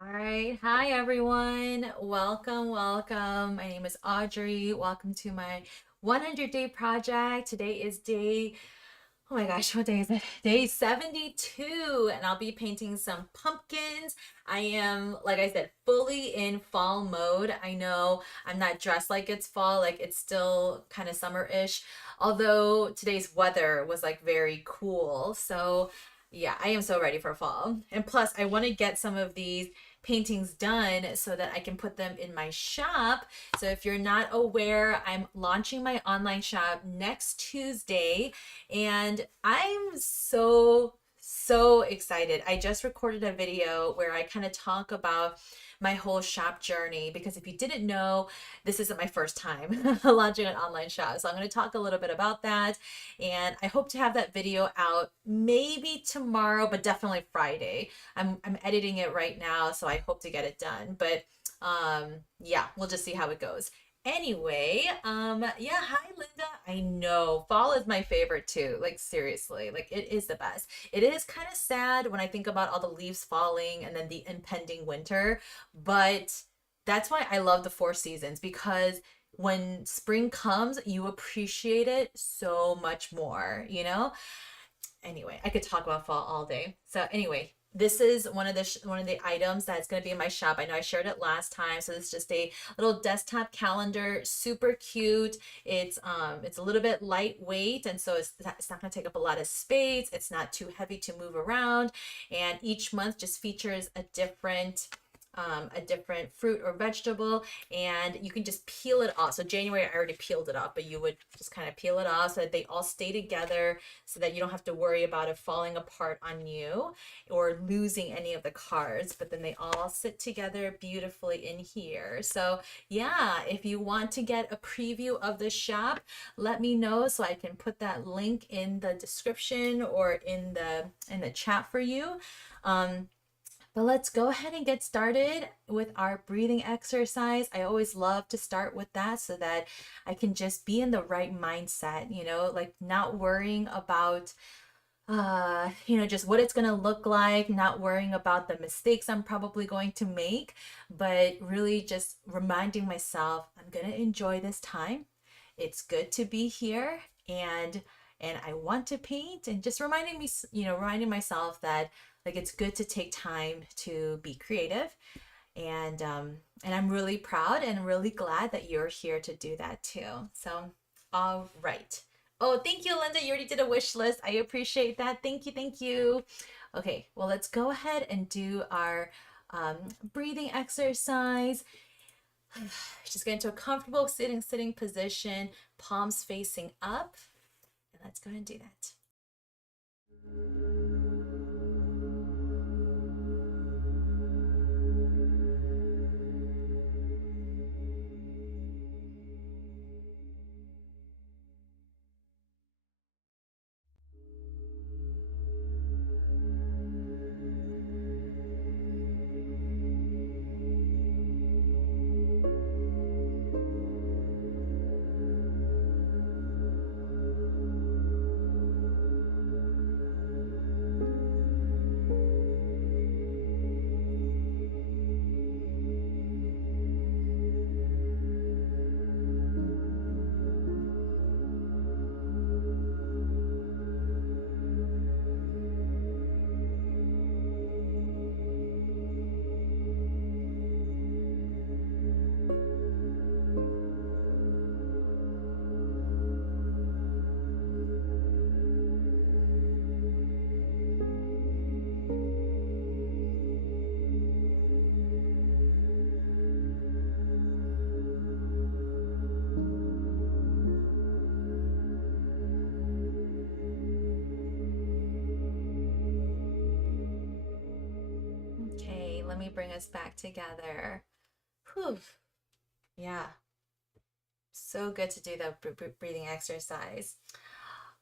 All right. Hi, everyone. Welcome, welcome. My name is Audrey. Welcome to my 100-day project. Today is oh my gosh, what day is it? Day 72, and I'll be painting some pumpkins. I am, like I said, fully in fall mode. I know I'm not dressed like it's fall, like it's still kind of summer-ish, although today's weather was like very cool. So yeah, I am so ready for fall. And plus, I want to get some of these paintings done so that I can put them in my shop. So if you're not aware, I'm launching my online shop next Tuesday, and I'm so excited. I just recorded a video where I kind of talk about my whole shop journey, because if you didn't know, this isn't my first time launching an online shop. So I'm going to talk a little bit about that, and I hope to have that video out maybe tomorrow, but definitely Friday. I'm editing it right now, so I hope to get it done. But yeah, we'll just see how it goes. Anyway, yeah, hi Linda. I know fall is my favorite too. Like seriously, like it is the best. It is kind of sad when I think about all the leaves falling and then the impending winter, but that's why I love the four seasons, because when spring comes, you appreciate it so much more, you know? Anyway, I could talk about fall all day. So anyway, this is one of the items that's going to be in my shop. I know I shared it last time. So this is just a little desktop calendar, super cute. It's a little bit lightweight, and so it's not going to take up a lot of space. It's not too heavy to move around, and each month just features a different fruit or vegetable, and you can just peel it off. So January, I already peeled it off, but you would just kind of peel it off so that they all stay together, so that you don't have to worry about it falling apart on you or losing any of the cards, but then they all sit together beautifully in here. So yeah, if you want to get a preview of the shop, let me know so I can put that link in the description or in the chat for you. But let's go ahead and get started with our breathing exercise. I always love to start with that so that I can just be in the right mindset, like not worrying about just what it's going to look like, not worrying about the mistakes I'm probably going to make, but really just reminding myself I'm going to enjoy this time. It's good to be here, and I want to paint, and just reminding myself that like it's good to take time to be creative, and I'm really proud and really glad that you're here to do that too. So, all right. Oh, thank you, Linda. You already did a wish list. I appreciate that. Thank you, thank you. Okay, well, let's go ahead and do our breathing exercise. Just get into a comfortable sitting position, palms facing up, and let's go ahead and do that. let me bring us back together. Whew. Yeah, so good to do the breathing exercise.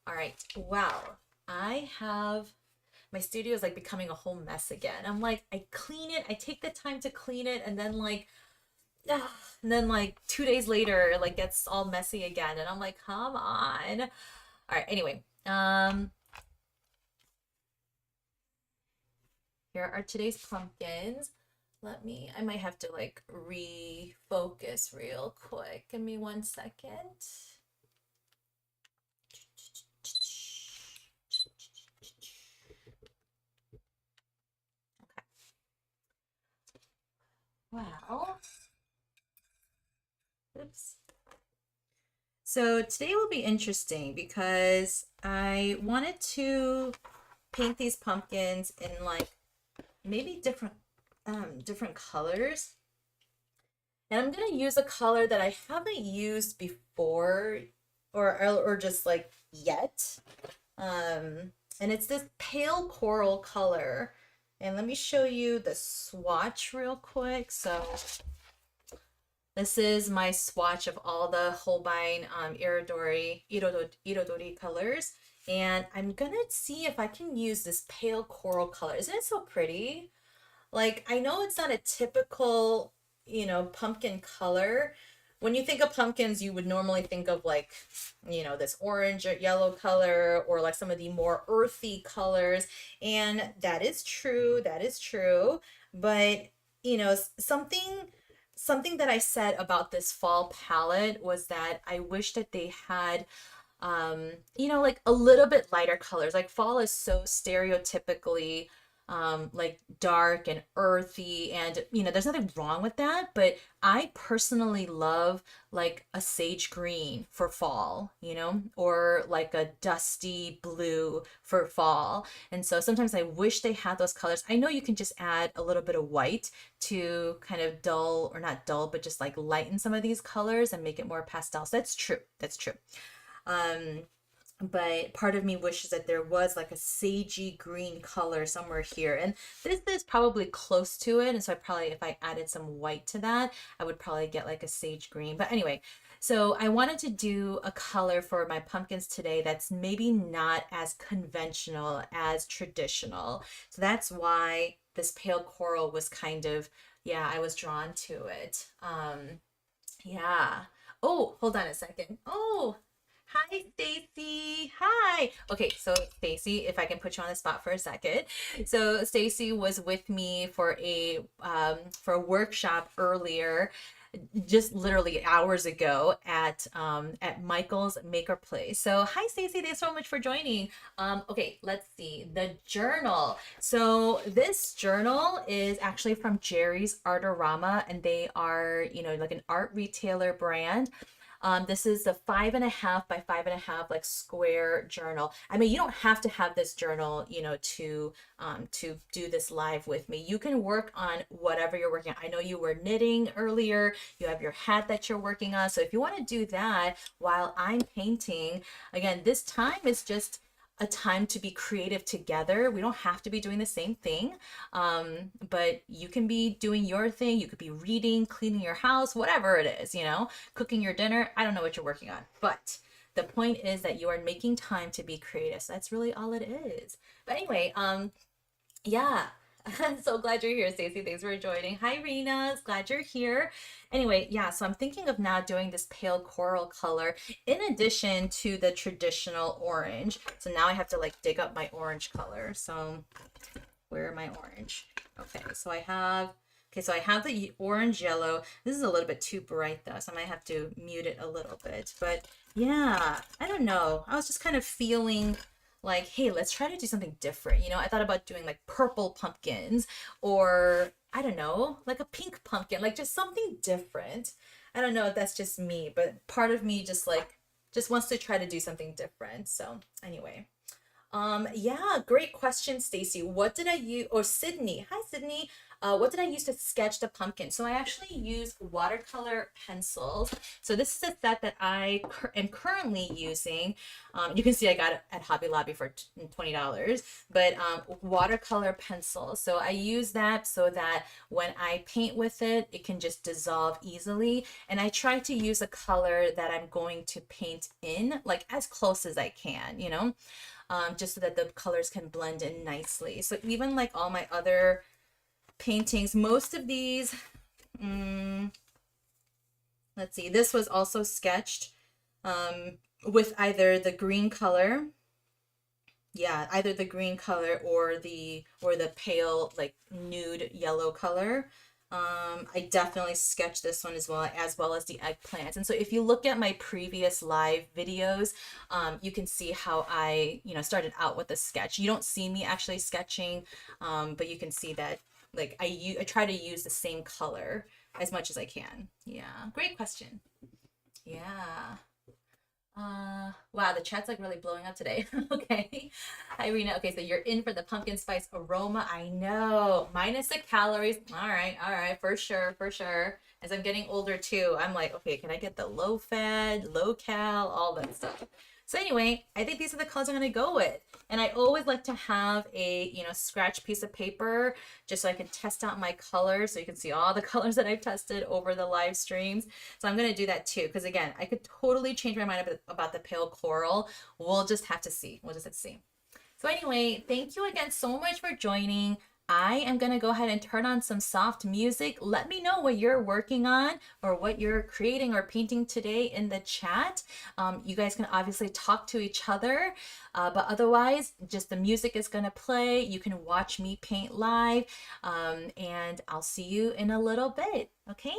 All right, well, I have my studio is like becoming a whole mess again. I'm like, I clean it, I take the time to clean it, and then like, ah, and then like 2 days later, it like gets all messy again, and I'm like, come on. All right, anyway, here are today's pumpkins. I might have to like refocus real quick. Give me 1 second. Okay. Wow. Oops. So today will be interesting because I wanted to paint these pumpkins in like maybe different colors. And I'm gonna use a color that I haven't used before or just like yet. And it's this pale coral color. And let me show you the swatch real quick. So this is my swatch of all the Holbein Irodori colors. And I'm gonna see if I can use this pale coral color. Isn't it so pretty? Like, I know it's not a typical, pumpkin color. When you think of pumpkins, you would normally think of like, this orange or yellow color or like some of the more earthy colors. And that is true. That is true. But, something that I said about this fall palette was that I wish that they had like a little bit lighter colors. Like fall is so stereotypically like dark and earthy, and there's nothing wrong with that, but I personally love like a sage green for fall, or like a dusty blue for fall. And so sometimes I wish they had those colors. I know you can just add a little bit of white to kind of dull, or not dull, but just like lighten some of these colors and make it more pastel. So that's true. That's true. But part of me wishes that there was like a sagey green color somewhere here, and this is probably close to it, and so if I added some white to that, I would probably get like a sage green. But anyway, so I wanted to do a color for my pumpkins today that's maybe not as conventional as traditional, so that's why this pale coral was kind of, yeah, I was drawn to it. Yeah. Oh, hold on a second. Oh, hi, Stacy. Hi. Okay, so Stacy, if I can put you on the spot for a second. So Stacy was with me for a workshop earlier, just literally hours ago at Michael's Maker Place. So hi, Stacy. Thanks so much for joining. Okay, let's see the journal. So this journal is actually from Jerry's Artorama, and they are like an art retailer brand. This is the 5.5 by 5.5 like square journal. I mean, you don't have to have this journal, to do this live with me. You can work on whatever you're working on. I know you were knitting earlier. You have your hat that you're working on. So if you want to do that while I'm painting, again, this time is just a time to be creative together. We don't have to be doing the same thing, but you can be doing your thing. You could be reading, cleaning your house, whatever it is, cooking your dinner. I don't know what you're working on, but the point is that you are making time to be creative. So that's really all it is. But anyway, yeah. I'm so glad you're here, Stacey. Thanks for joining. Hi, Rena. Glad you're here. Anyway, yeah, so I'm thinking of now doing this pale coral color in addition to the traditional orange. So now I have to like dig up my orange color. So where are my orange? Okay, so I have the orange yellow. This is a little bit too bright though, so I might have to mute it a little bit. But yeah, I don't know. I was just kind of feeling like, hey, let's try to do something different. I thought about doing like purple pumpkins, or I don't know, like a pink pumpkin, like just something different. I don't know if that's just me, but part of me just wants to try to do something different. So anyway, yeah, great question, Stacy. What did I use? Or Sydney. Hi, Sydney. What did I use to sketch the pumpkin? So I actually use watercolor pencils. So this is a set that I am currently using. You can see I got it at Hobby Lobby for $20, but watercolor pencils. So I use that so that when I paint with it, it can just dissolve easily. And I try to use a color that I'm going to paint in, like as close as I can, you know, just so that the colors can blend in nicely. So even like all my other paintings, most of these, let's see, this was also sketched with either the green color, yeah, either the green color or the pale like nude yellow color. I definitely sketched this one as well as the eggplants. And so if you look at my previous live videos, you can see how I, you know, started out with a sketch. You don't see me actually sketching, but you can see that like I try to use the same color as much as I can. Yeah, great question. Yeah. Wow, the chat's like really blowing up today. Okay. Irina, okay, so you're in for the pumpkin spice aroma. I know. Minus the calories. All right, for sure, for sure. As I'm getting older too, I'm like, okay, can I get the low fat, low cal, all that stuff. So anyway, I think these are the colors I'm gonna go with. And I always like to have a, you know, scratch piece of paper just so I can test out my colors so you can see all the colors that I've tested over the live streams. So I'm going to do that too, because again, I could totally change my mind about the pale coral. We'll just have to see. We'll just have to see. So anyway, thank you again so much for joining. I am going to go ahead and turn on some soft music. Let me know what you're working on or what you're creating or painting today in the chat. You guys can obviously talk to each other, but otherwise, just the music is going to play. You can watch me paint live, and I'll see you in a little bit. Okay?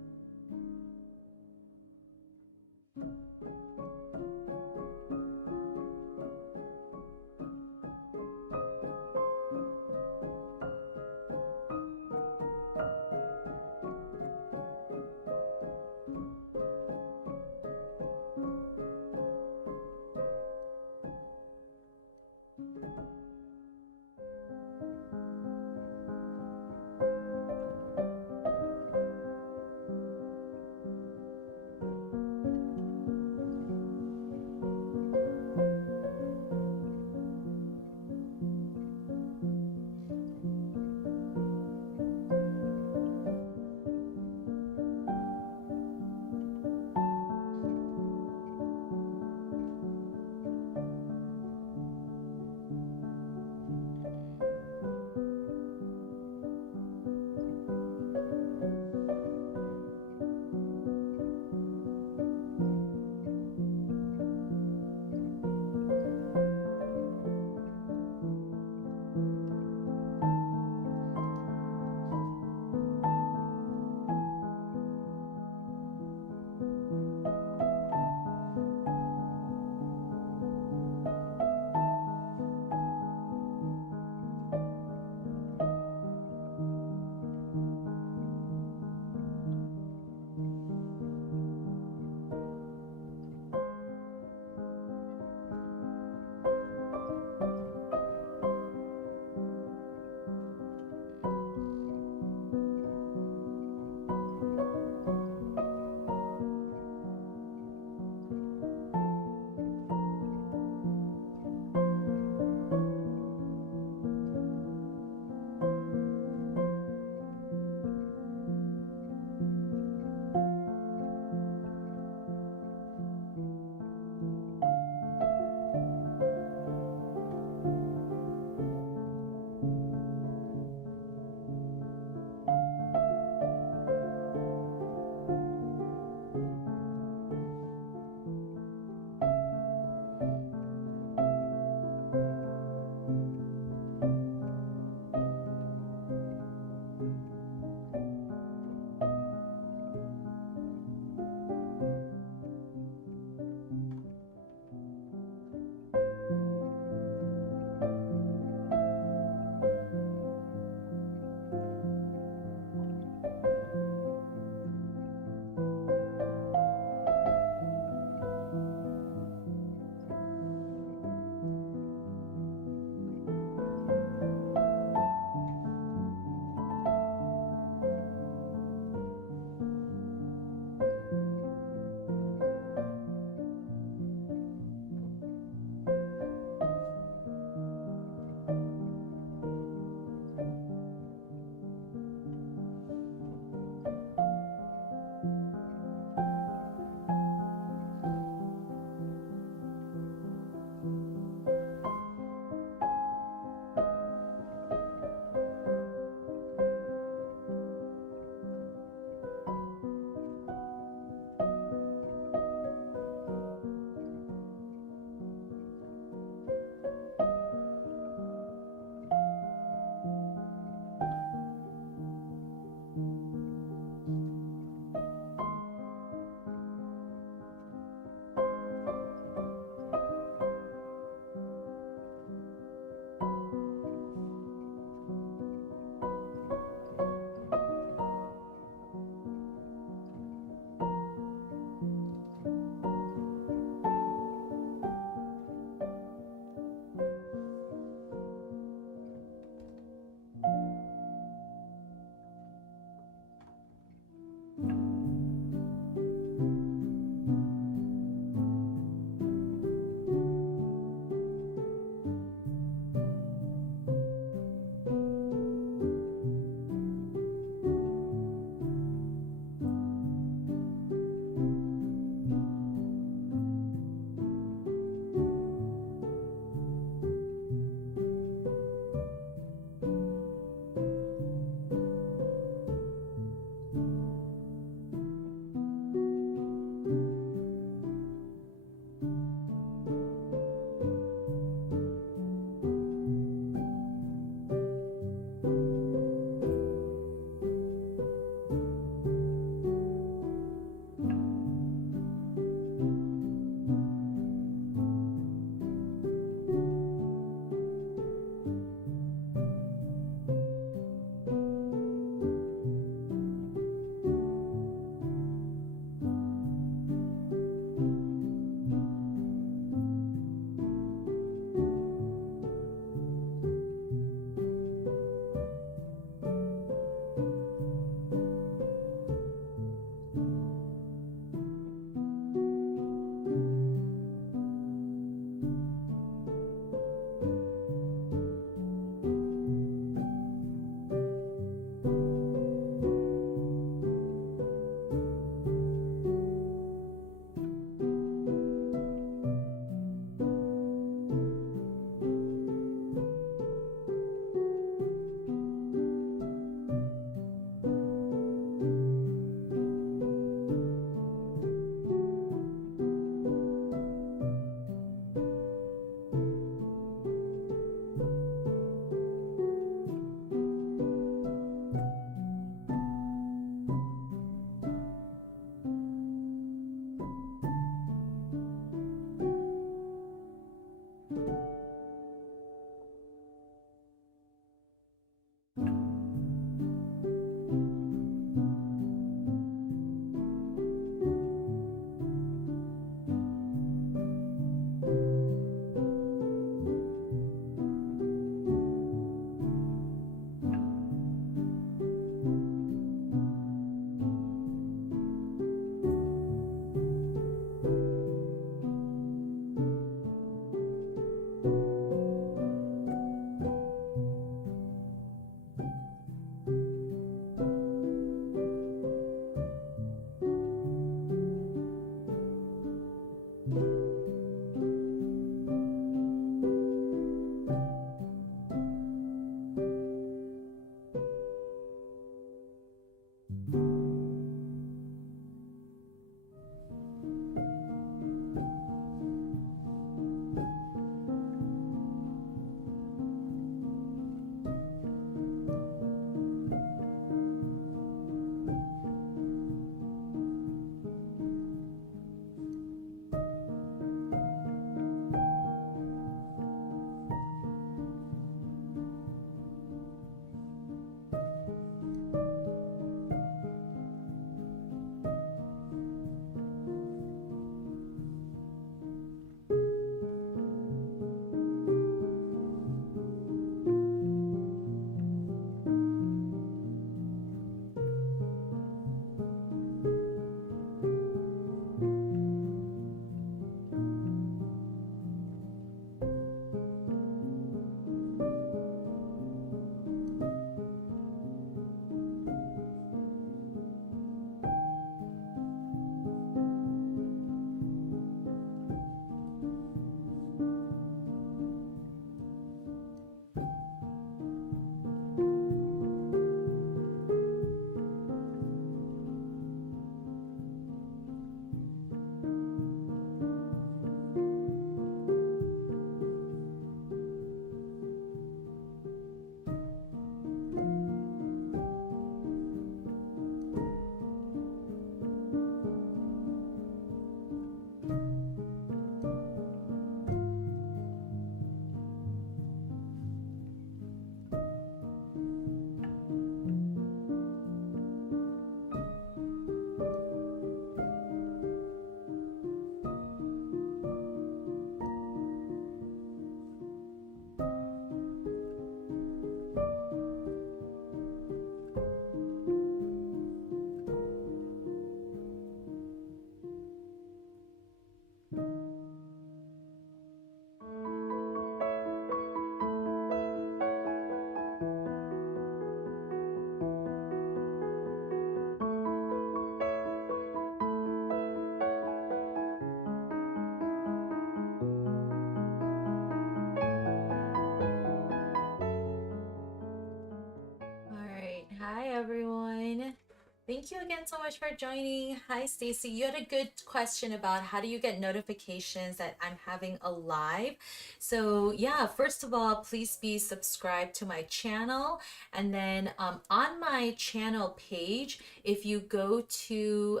Thank you again so much for joining. Hi, Stacy. You had a good question about how do you get notifications that I'm having a live. So, yeah, first of all, please be subscribed to my channel. And then on my channel page, if you go to,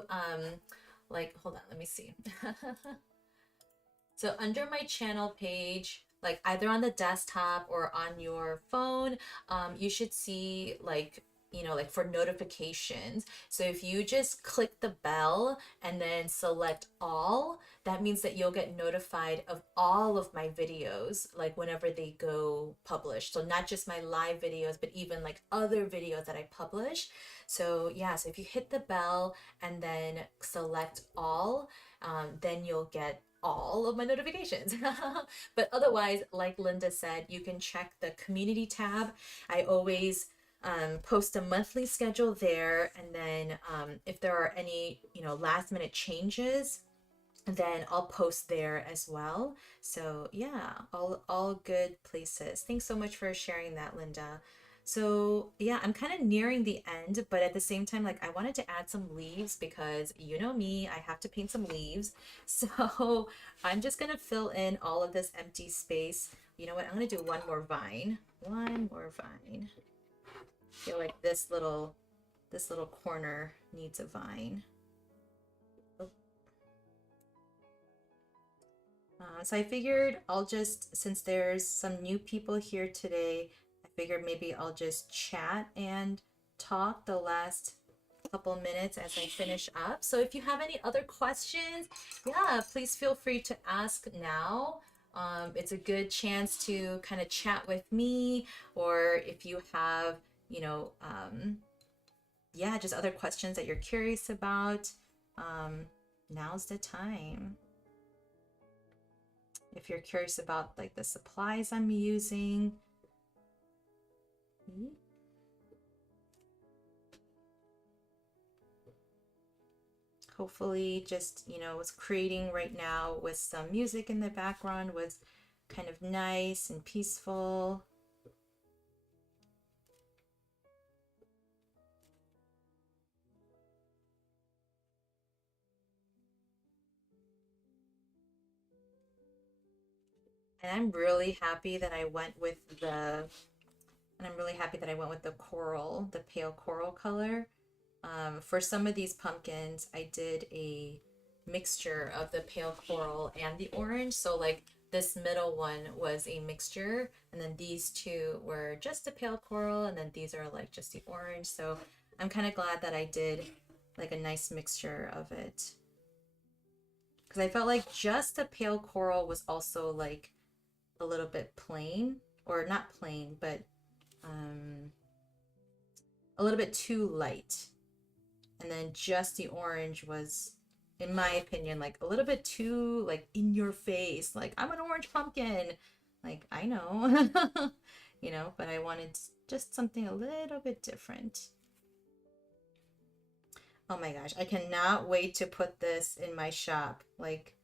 like, hold on, let me see. So under my channel page, like either on the desktop or on your phone, you should see like, like for notifications. So if you just click the bell and then select all, that means that you'll get notified of all of my videos, like whenever they go published. So not just my live videos, but even like other videos that I publish. So yeah, so if you hit the bell and then select all, then you'll get all of my notifications. But otherwise, like Linda said, you can check the community tab. I always post a monthly schedule there, and then if there are any last minute changes, then I'll post there as well. So yeah, all good places. Thanks so much for sharing that, Linda. So yeah, I'm kind of nearing the end, but at the same time, like I wanted to add some leaves because you know me, I have to paint some leaves. So I'm just gonna fill in all of this empty space. You know what? I'm gonna do one more vine. One more vine. I feel like this little corner needs a vine. So I figured I'll just, since there's some new people here today, I figured maybe I'll just chat and talk the last couple minutes as I finish up. So if you have any other questions, yeah, please feel free to ask now. It's a good chance to kind of chat with me, or if you have, yeah, just other questions that you're curious about, now's the time. If you're curious about like the supplies I'm using. Hopefully just, what's creating right now with some music in the background was kind of nice and peaceful. And I'm really happy that I went with the coral, the pale coral color. For some of these pumpkins, I did a mixture of the pale coral and the orange. So like this middle one was a mixture, and then these two were just the pale coral, and then these are like just the orange. So I'm kind of glad that I did like a nice mixture of it. Because I felt like just the pale coral was also like a little bit plain, or not plain, but um, a little bit too light. And then just the orange was, in my opinion, like a little bit too like in your face, like I'm an orange pumpkin, like I know. But I wanted just something a little bit different. Oh my gosh, I cannot wait to put this in my shop. Like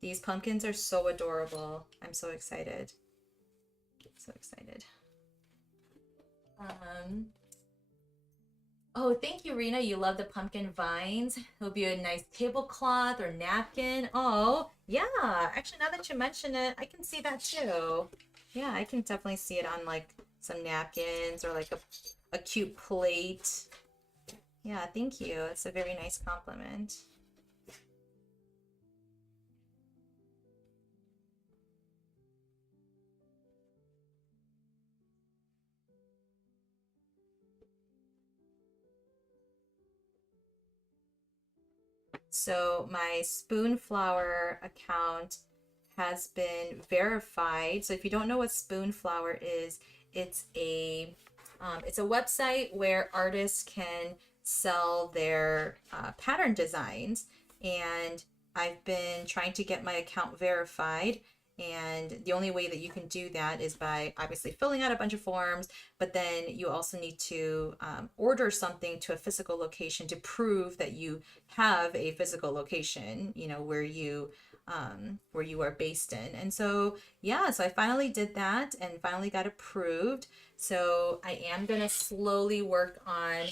these pumpkins are so adorable. I'm so excited. So excited. um Oh, thank you, Rena. You love the pumpkin vines. It'll be a nice tablecloth or napkin. Oh, yeah. Actually, now that you mention it, I can see that too. Yeah, I can definitely see it on like some napkins or like a cute plate. Yeah, thank you. It's a very nice compliment. So my Spoonflower account has been verified. So if you don't know what Spoonflower is, it's a website where artists can sell their pattern designs. And I've been trying to get my account verified. And the only way that you can do that is by obviously filling out a bunch of forms, but then you also need to order something to a physical location to prove that you have a physical location, where you are based in. And so, yeah, so I finally did that and finally got approved. So I am gonna slowly work on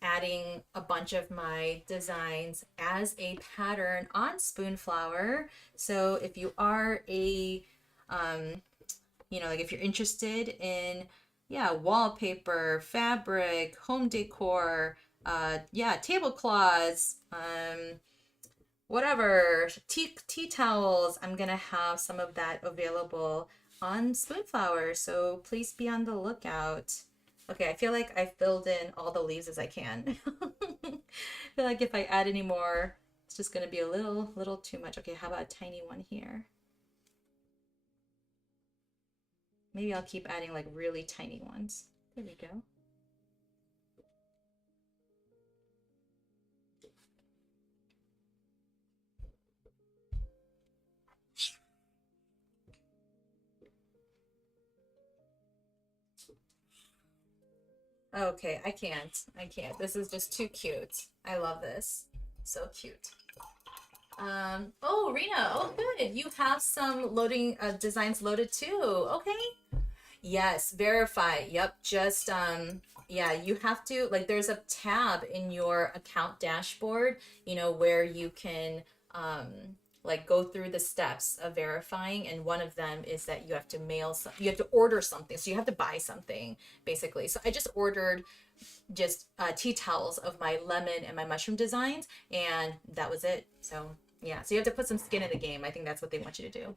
adding a bunch of my designs as a pattern on Spoonflower. So if you are a, like if you're interested in, yeah, wallpaper, fabric, home decor, yeah, tablecloths, whatever, tea towels, I'm gonna have some of that available on Spoonflower. So please be on the lookout. Okay, I feel like I've filled in all the leaves as I can. I feel like if I add any more, it's just gonna be a little too much. Okay, how about a tiny one here? Maybe I'll keep adding like really tiny ones. There we go. Okay, I can't. I can't. This is just too cute. I love this. So cute. Oh, Rena. Oh, good. You have some loading designs loaded too. Okay. Yes, verify. Yep. Just yeah, you have to like there's a tab in your account dashboard, where you can like go through the steps of verifying, and one of them is that you have to order something. So you have to buy something basically. So I just ordered just tea towels of my lemon and my mushroom designs, and that was it. So yeah, so you have to put some skin in the game. I think that's what they want you to do.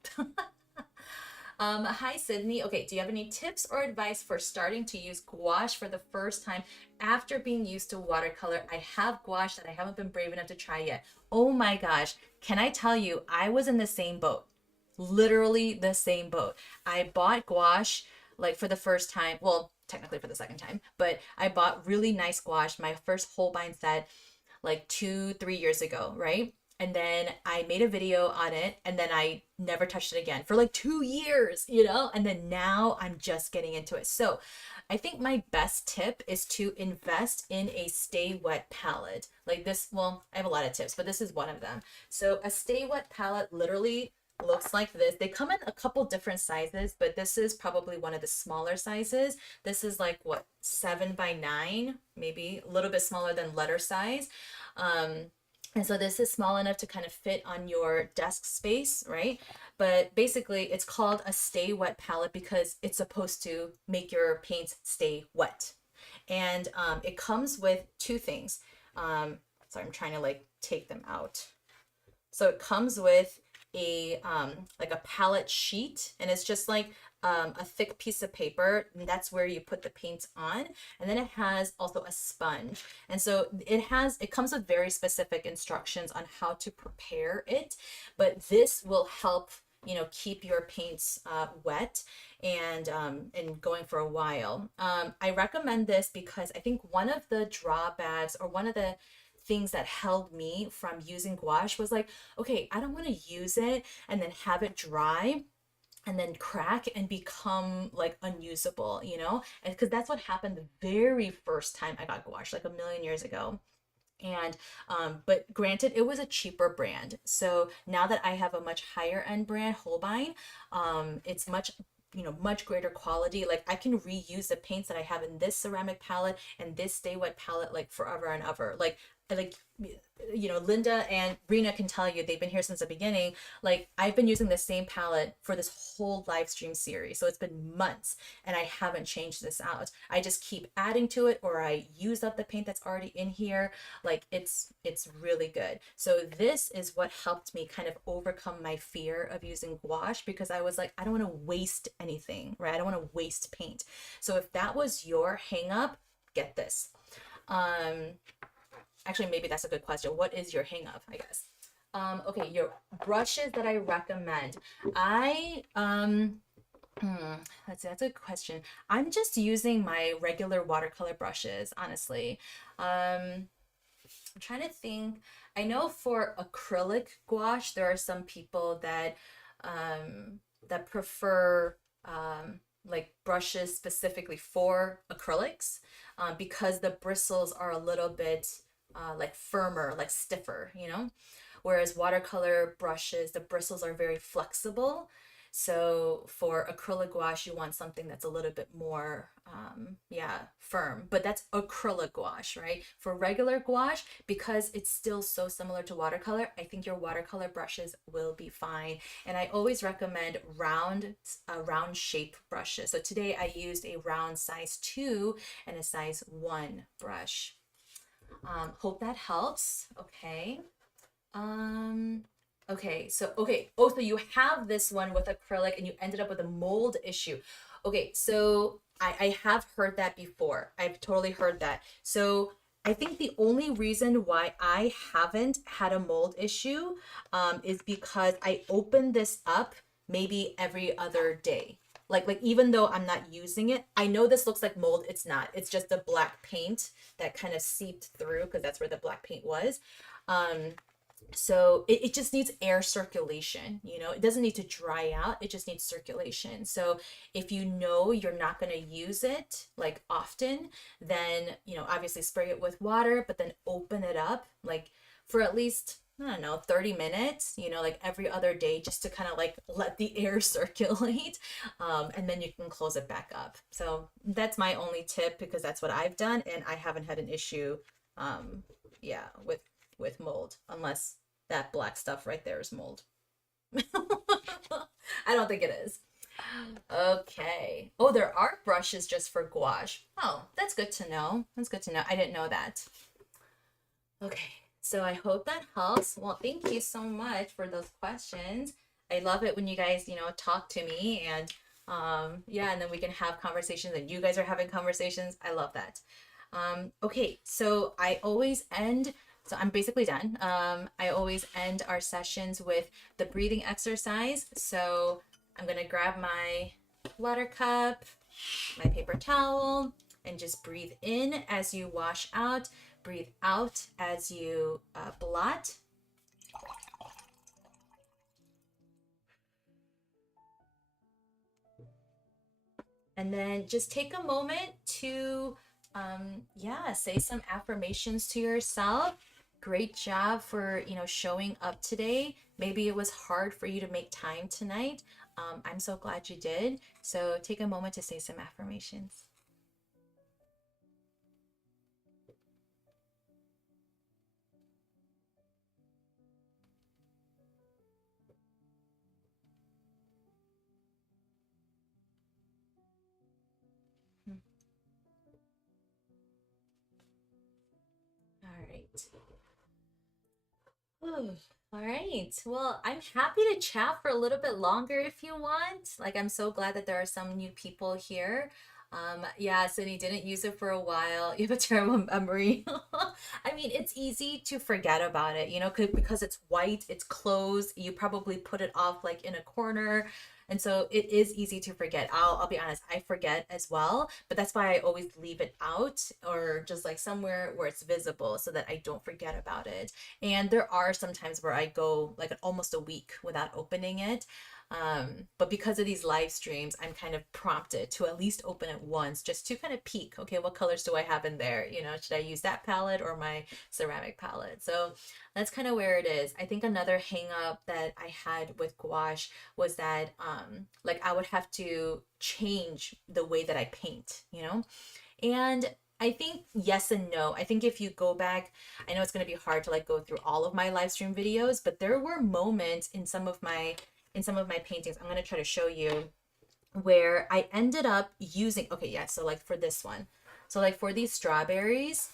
Hi, Sydney. Okay, do you have any tips or advice for starting to use gouache for the first time after being used to watercolor? I have gouache that I haven't been brave enough to try yet. Oh my gosh, can I tell you, I was in the same boat. Literally the same boat. I bought gouache like for the first time, well, technically for the second time, but I bought really nice gouache, my first Holbein set, like 2, 3 years ago, right? And then I made a video on it, and then I never touched it again for like 2 years, and then now I'm just getting into it. So I think my best tip is to invest in a stay wet palette. Like this, well, I have a lot of tips, but this is one of them. So a stay wet palette literally looks like this. They come in a couple different sizes, but this is probably one of the smaller sizes. This is like what, 7 by 9, maybe a little bit smaller than letter size. And so this is small enough to kind of fit on your desk space, right? But basically it's called a stay wet palette because it's supposed to make your paints stay wet. And it comes with two things. Sorry, I'm trying to like take them out. So it comes with like a palette sheet, and it's just like a thick piece of paper, and that's where you put the paints on. And then it has also a sponge, and so it comes with very specific instructions on how to prepare it, but this will help keep your paints wet and going for a while. I recommend this because I think one of the drawbacks, or one of the things that held me from using gouache, was like, okay, I don't want to use it and then have it dry and then crack and become like unusable, and because that's what happened the very first time I got gouache, like a million years ago. And but granted, it was a cheaper brand. So now that I have a much higher end brand, Holbein, it's much greater quality. Like I can reuse the paints that I have in this ceramic palette and this stay wet palette like forever and ever. Like Linda and Rena can tell you, they've been here since the beginning. Like I've been using the same palette for this whole live stream series. So it's been months and I haven't changed this out. I just keep adding to it, or I use up the paint that's already in here. Like it's really good. So this is what helped me kind of overcome my fear of using gouache, because I was like, I don't want to waste anything, right? I don't want to waste paint. So if that was your hang up, get this. Actually, maybe that's a good question. What is your hang up, I guess? Okay, your brushes that I recommend. That's a good question. I'm just using my regular watercolor brushes, honestly. I'm trying to think. I know for acrylic gouache, there are some people that prefer like brushes specifically for acrylics, because the bristles are a little bit like firmer, like stiffer, Whereas watercolor brushes, the bristles are very flexible. So for acrylic gouache, you want something that's a little bit more, yeah, firm. But that's acrylic gouache, right? For regular gouache, because it's still so similar to watercolor, I think your watercolor brushes will be fine. And I always recommend round shape brushes. So today I used a round size 2 and a size 1 brush. Hope that helps. Okay. Um, okay, so okay. Oh, so you have this one with acrylic and you ended up with a mold issue. Okay, so I have heard that before. I've totally heard that. So I think the only reason why I haven't had a mold issue is because I open this up maybe every other day. Like even though I'm not using it, I know this looks like mold. It's not. It's just the black paint that kind of seeped through because that's where the black paint was. Um, so it just needs air circulation, you know. It doesn't need to dry out, it just needs circulation. So if you know you're not going to use it like often, then you know, obviously spray it with water, but then open it up like for at least, I don't know, 30 minutes, you know, like every other day, just to kind of like let the air circulate. And then you can close it back up. So that's my only tip because that's what I've done and I haven't had an issue, yeah, with mold, unless that black stuff right there is mold. I don't think it is. Okay. Oh, there are brushes just for gouache. Oh, that's good to know. That's good to know. I didn't know that. Okay. So I hope that helps. Well, thank you so much for those questions. I love it when you guys, you know, talk to me and yeah, and then we can have conversations and you guys are having conversations. I love that. Okay, so I always end, so I'm basically done. I always end our sessions with the breathing exercise. So I'm gonna grab my water cup, my paper towel, and just breathe in as you wash out, breathe out as you blot. And then just take a moment to, yeah, say some affirmations to yourself. Great job for, you know, showing up today. Maybe it was hard for you to make time tonight. I'm so glad you did. So take a moment to say some affirmations. Hmm. All right. Whew. All right. Well, I'm happy to chat for a little bit longer if you want. Like, I'm so glad that there are some new people here. Yeah, Sydney didn't use it for a while. You have a terrible memory. I mean, it's easy to forget about it, you know, because it's white, it's closed. You probably put it off like in a corner. And so it is easy to forget. I'll be honest, I forget as well, but that's why I always leave it out or just like somewhere where it's visible so that I don't forget about it. And there are some times where I go like almost a week without opening it. But because of these live streams, I'm kind of prompted to at least open it once just to kind of peek. Okay, what colors do I have in there? You know, should I use that palette or my ceramic palette? So that's kind of where it is. I think another hang up that I had with gouache was that like I would have to change the way that I paint, you know? And I think yes and no. I think if you go back, I know it's going to be hard to like go through all of my live stream videos, but there were moments in some of my paintings. I'm going to try to show you where I ended up using, okay, yeah, so like for this one. So like for these strawberries,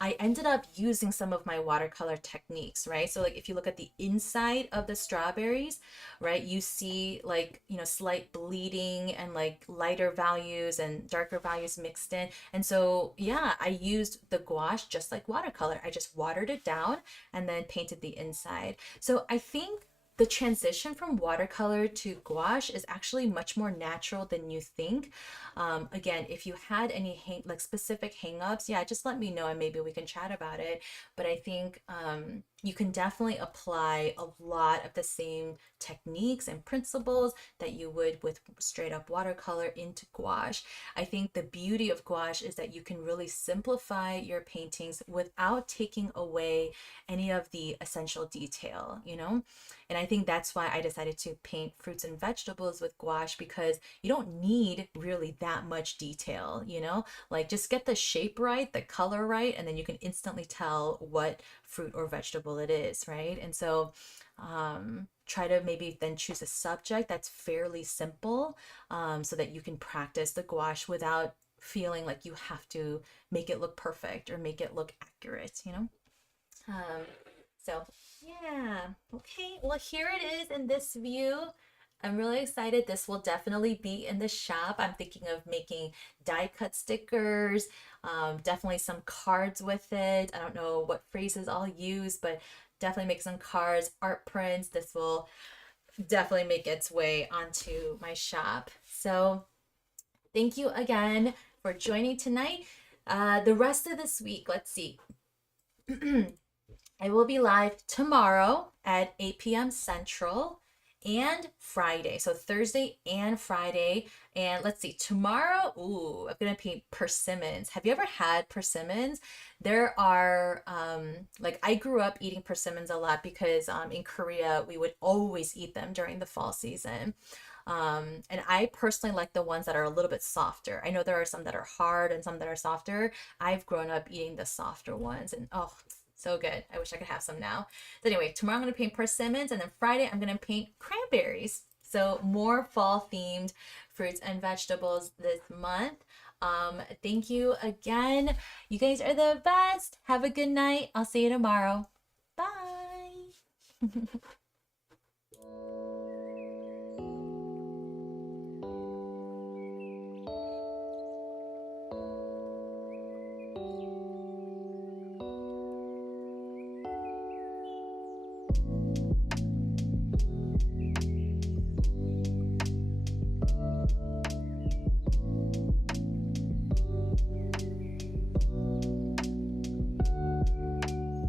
I ended up using some of my watercolor techniques, right? So like if you look at the inside of the strawberries, right, you see like, you know, slight bleeding and like lighter values and darker values mixed in. And so, yeah, I used the gouache just like watercolor. I just watered it down and then painted the inside. So I think the transition from watercolor to gouache is actually much more natural than you think. Again, if you had any like specific hangups, yeah, just let me know and maybe we can chat about it. But I think you can definitely apply a lot of the same techniques and principles that you would with straight up watercolor into gouache. I think the beauty of gouache is that you can really simplify your paintings without taking away any of the essential detail, you know? And I think that's why I decided to paint fruits and vegetables with gouache, because you don't need really that much detail, you know? Like just get the shape right, the color right, and then you can instantly tell what fruit or vegetable it is, right? And so try to maybe then choose a subject that's fairly simple, so that you can practice the gouache without feeling like you have to make it look perfect or make it look accurate, you know? Um, so yeah, okay. Well, here it is in this view. I'm really excited. This will definitely be in the shop. I'm thinking of making die cut stickers, definitely some cards with it. I don't know what phrases I'll use, but definitely make some cards, art prints. This will definitely make its way onto my shop. So thank you again for joining tonight. The rest of this week, let's see. I will be live tomorrow at 8 p.m. Central and Friday. So Thursday and Friday. And let's see, tomorrow, ooh, I'm going to paint persimmons. Have you ever had persimmons? There are, like, I grew up eating persimmons a lot because in Korea, we would always eat them during the fall season. And I personally like the ones that are a little bit softer. I know there are some that are hard and some that are softer. I've grown up eating the softer ones, and oh, so good. I wish I could have some now. So anyway, tomorrow I'm going to paint persimmons, and then Friday I'm going to paint cranberries. So more fall themed fruits and vegetables this month. Thank you again. You guys are the best. Have a good night. I'll see you tomorrow. Bye.